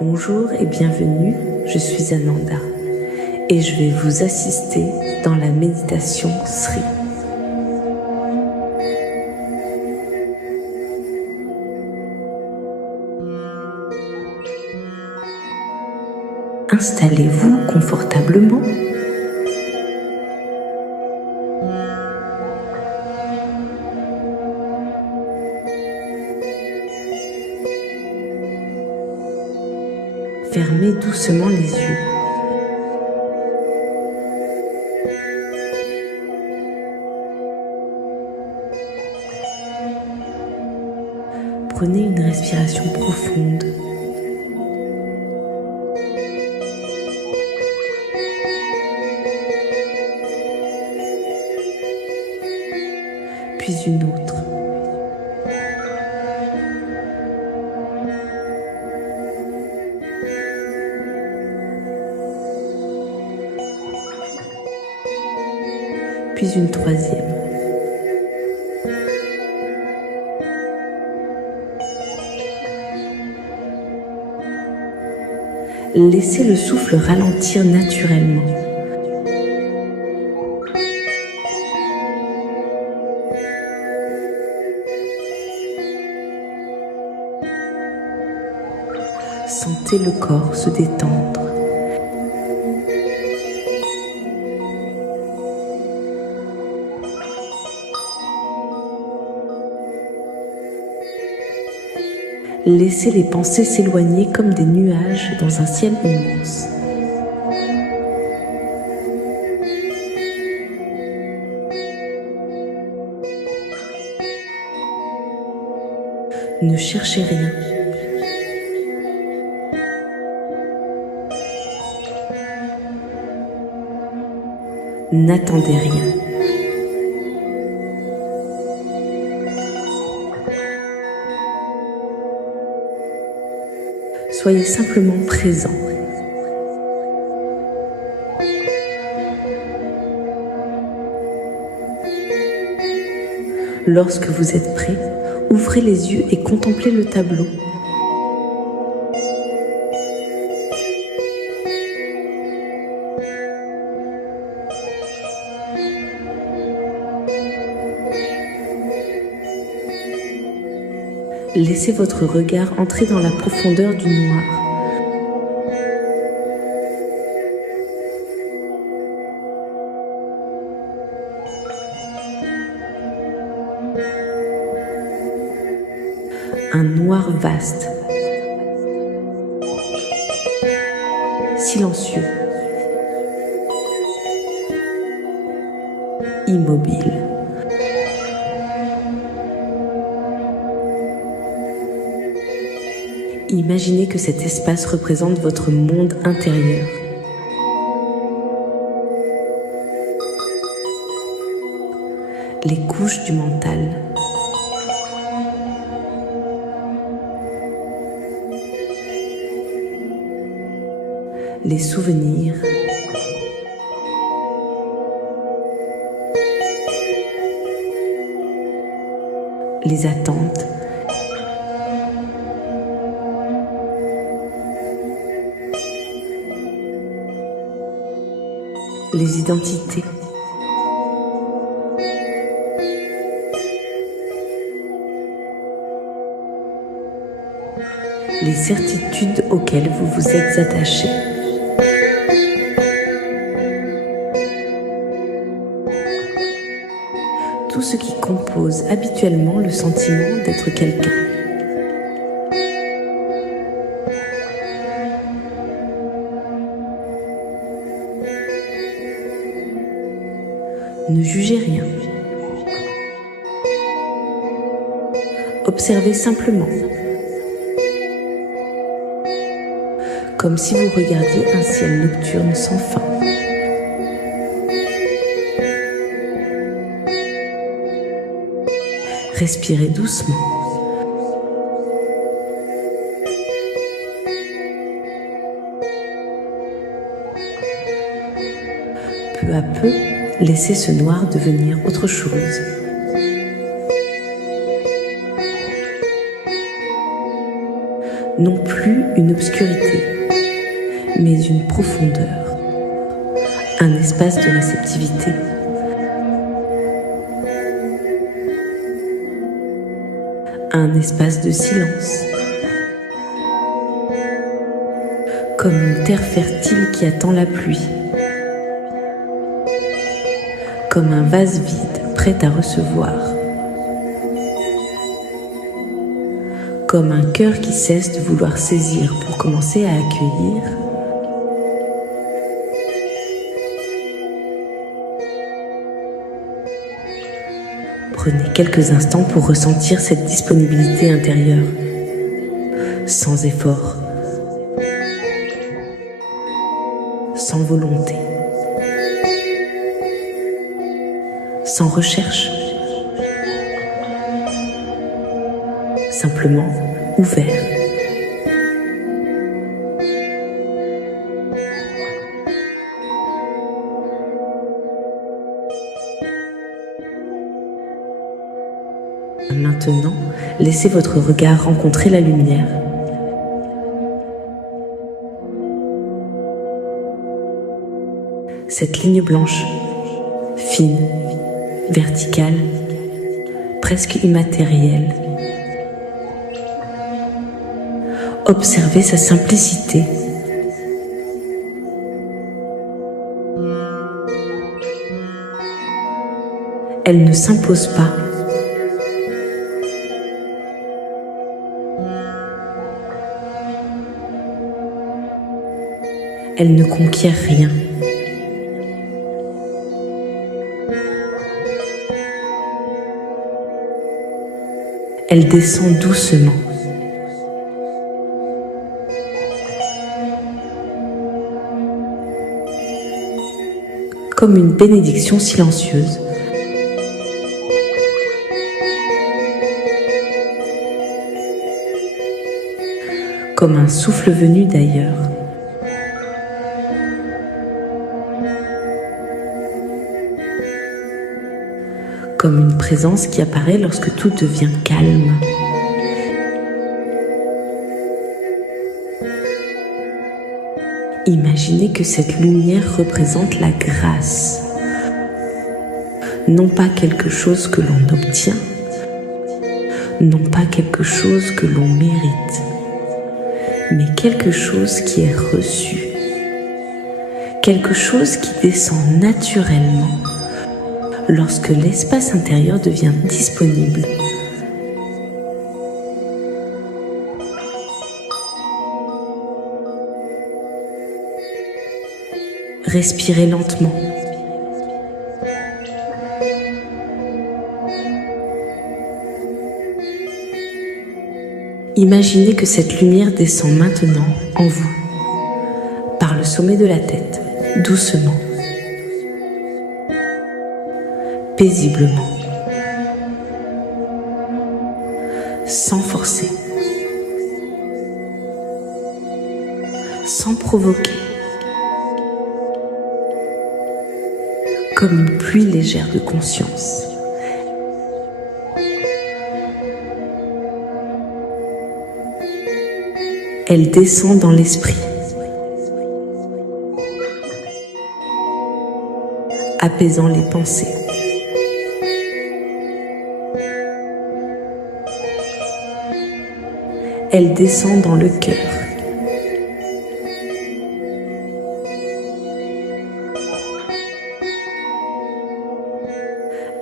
Bonjour et bienvenue, je suis Ananda et je vais vous assister dans la méditation Sri. Installez-vous confortablement. Fermez doucement les yeux. Prenez une respiration profonde. Puis une autre. Puis une troisième. Laissez le souffle ralentir naturellement. Sentez le corps se détendre. Laissez les pensées s'éloigner comme des nuages dans un ciel immense. Ne cherchez rien. N'attendez rien. Soyez simplement présent. Lorsque vous êtes prêt, ouvrez les yeux et contemplez le tableau. Laissez votre regard entrer dans la profondeur du noir. Un noir vaste, silencieux, immobile. Imaginez que cet espace représente votre monde intérieur. Les couches du mental. Les souvenirs. Les attentes. Les identités. Les certitudes auxquelles vous vous êtes attaché. Tout ce qui compose habituellement le sentiment d'être quelqu'un. Ne jugez rien. Observez simplement. Comme si vous regardiez un ciel nocturne sans fin. Respirez doucement. Peu à peu, laissez ce noir devenir autre chose. non plus une obscurité, mais une profondeur, un espace de réceptivité. Un espace de silence, comme une terre fertile qui attend la pluie, comme un vase vide prêt à recevoir, comme un cœur qui cesse de vouloir saisir pour commencer à accueillir. Prenez quelques instants pour ressentir cette disponibilité intérieure, sans effort, sans volonté, sans recherche, simplement ouvert. Maintenant, laissez votre regard rencontrer la lumière. Cette ligne blanche, fine, verticale, presque immatérielle. Observez sa simplicité. Elle ne s'impose pas. Elle ne conquiert rien. Elle descend doucement. Comme une bénédiction silencieuse. Comme un souffle venu d'ailleurs. Comme une présence qui apparaît lorsque tout devient calme. Imaginez que cette lumière représente la grâce, non pas quelque chose que l'on obtient, non pas quelque chose que l'on mérite, mais quelque chose qui est reçu, quelque chose qui descend naturellement lorsque l'espace intérieur devient disponible. Respirez lentement. Imaginez que cette lumière descend maintenant en vous, par le sommet de la tête, doucement, paisiblement, sans forcer, sans provoquer, comme une pluie légère de conscience. Elle descend dans l'esprit, apaisant les pensées. Elle descend dans le cœur,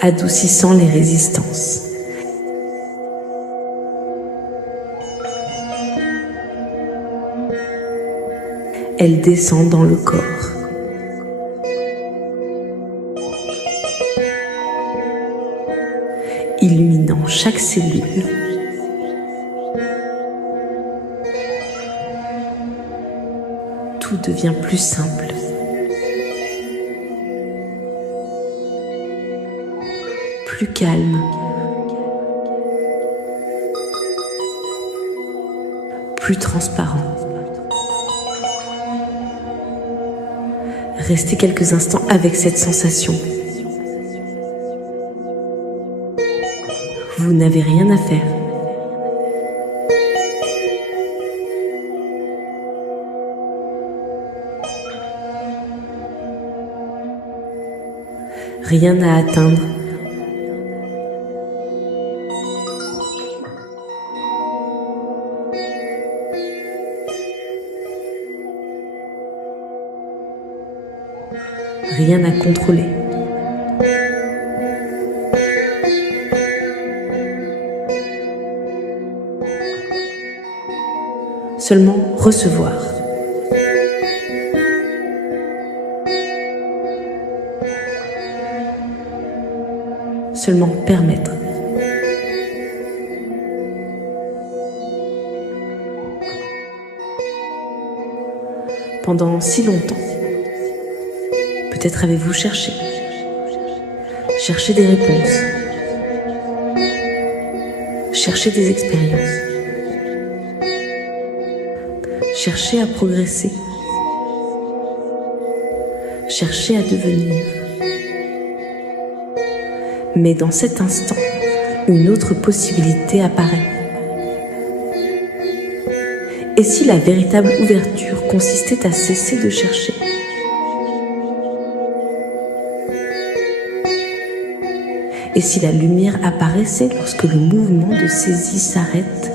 adoucissant les résistances. Elle descend dans le corps, illuminant chaque cellule. Tout devient plus simple, plus calme, plus transparent. Restez quelques instants avec cette sensation. Vous n'avez rien à faire. Rien à atteindre. Rien à contrôler. Seulement recevoir. Seulement permettre. Pendant si longtemps, peut-être avez-vous cherché des réponses, cherché des expériences, cherché à progresser, cherché à devenir. Mais dans cet instant, une autre possibilité apparaît. Et si la véritable ouverture consistait à cesser de chercher? Et si la lumière apparaissait lorsque le mouvement de saisie s'arrête?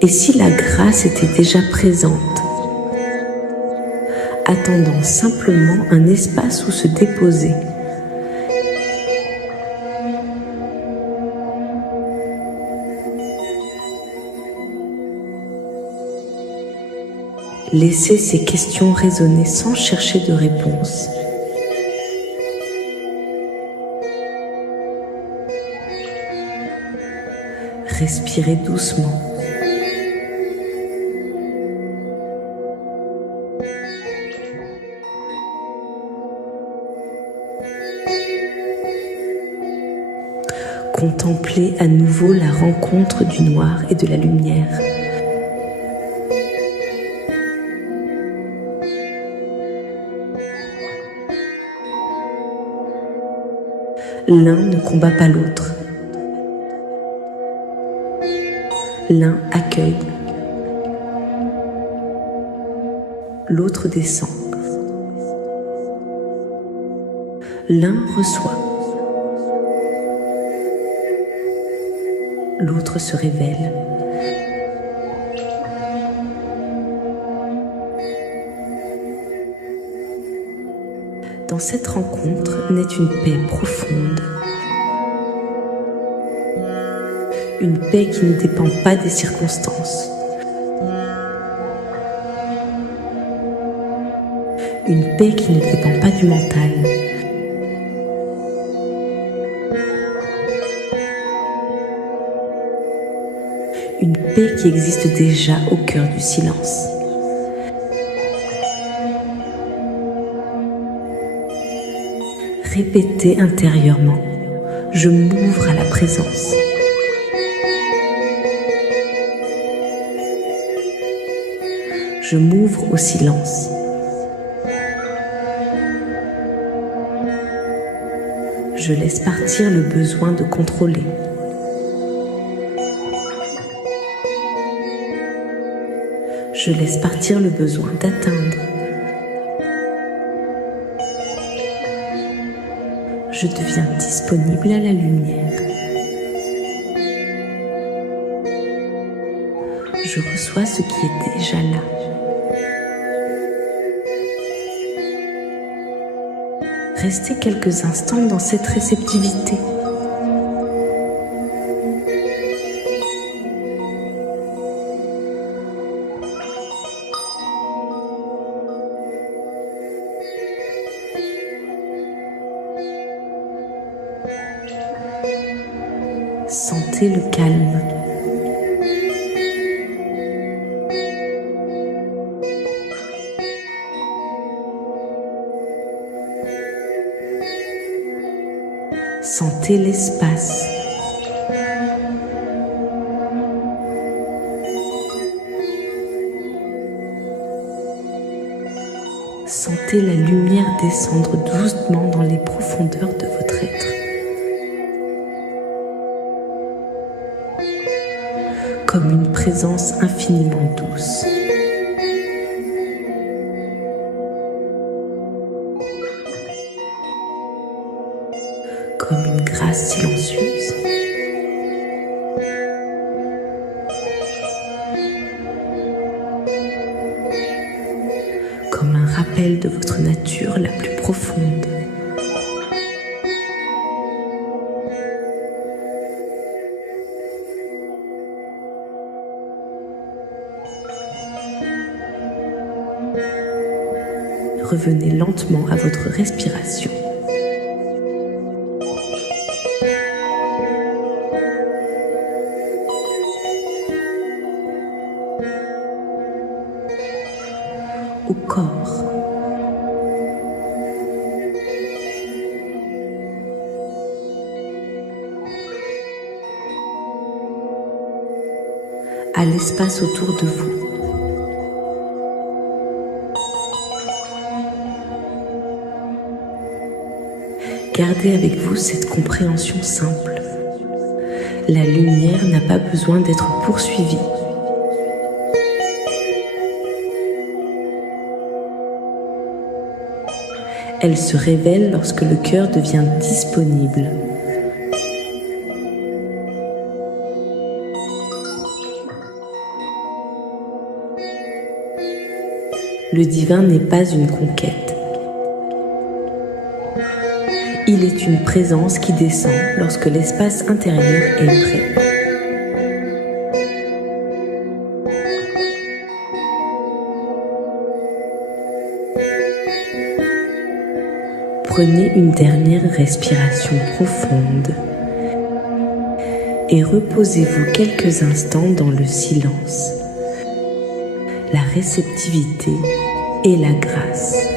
Et si la grâce était déjà présente, attendant simplement un espace où se déposer? Laissez ces questions résonner sans chercher de réponse. Respirez doucement. Contemplez à nouveau la rencontre du noir et de la lumière. L'un ne combat pas l'autre. L'un accueille. L'autre descend. L'un reçoit. L'autre se révèle. Dans cette rencontre naît une paix profonde. Une paix qui ne dépend pas des circonstances. Une paix qui ne dépend pas du mental. Une paix qui existe déjà au cœur du silence. Répétez intérieurement, je m'ouvre à la présence. Je m'ouvre au silence. Je laisse partir le besoin de contrôler. Je laisse partir le besoin d'atteindre. Je deviens disponible à la lumière. Je reçois ce qui est déjà là. Restez quelques instants dans cette réceptivité. Sentez le calme. Sentez l'espace. Sentez la lumière descendre doucement dans les profondeurs de votre être. Comme une présence infiniment douce. rappelle de votre nature la plus profonde. Revenez lentement à votre respiration. Au corps. À l'espace autour de vous. Gardez avec vous cette compréhension simple. La lumière n'a pas besoin d'être poursuivie. Elle se révèle lorsque le cœur devient disponible. Le divin n'est pas une conquête. Il est une présence qui descend lorsque l'espace intérieur est prêt. Prenez une dernière respiration profonde et reposez-vous quelques instants dans le silence, la réceptivité et la grâce.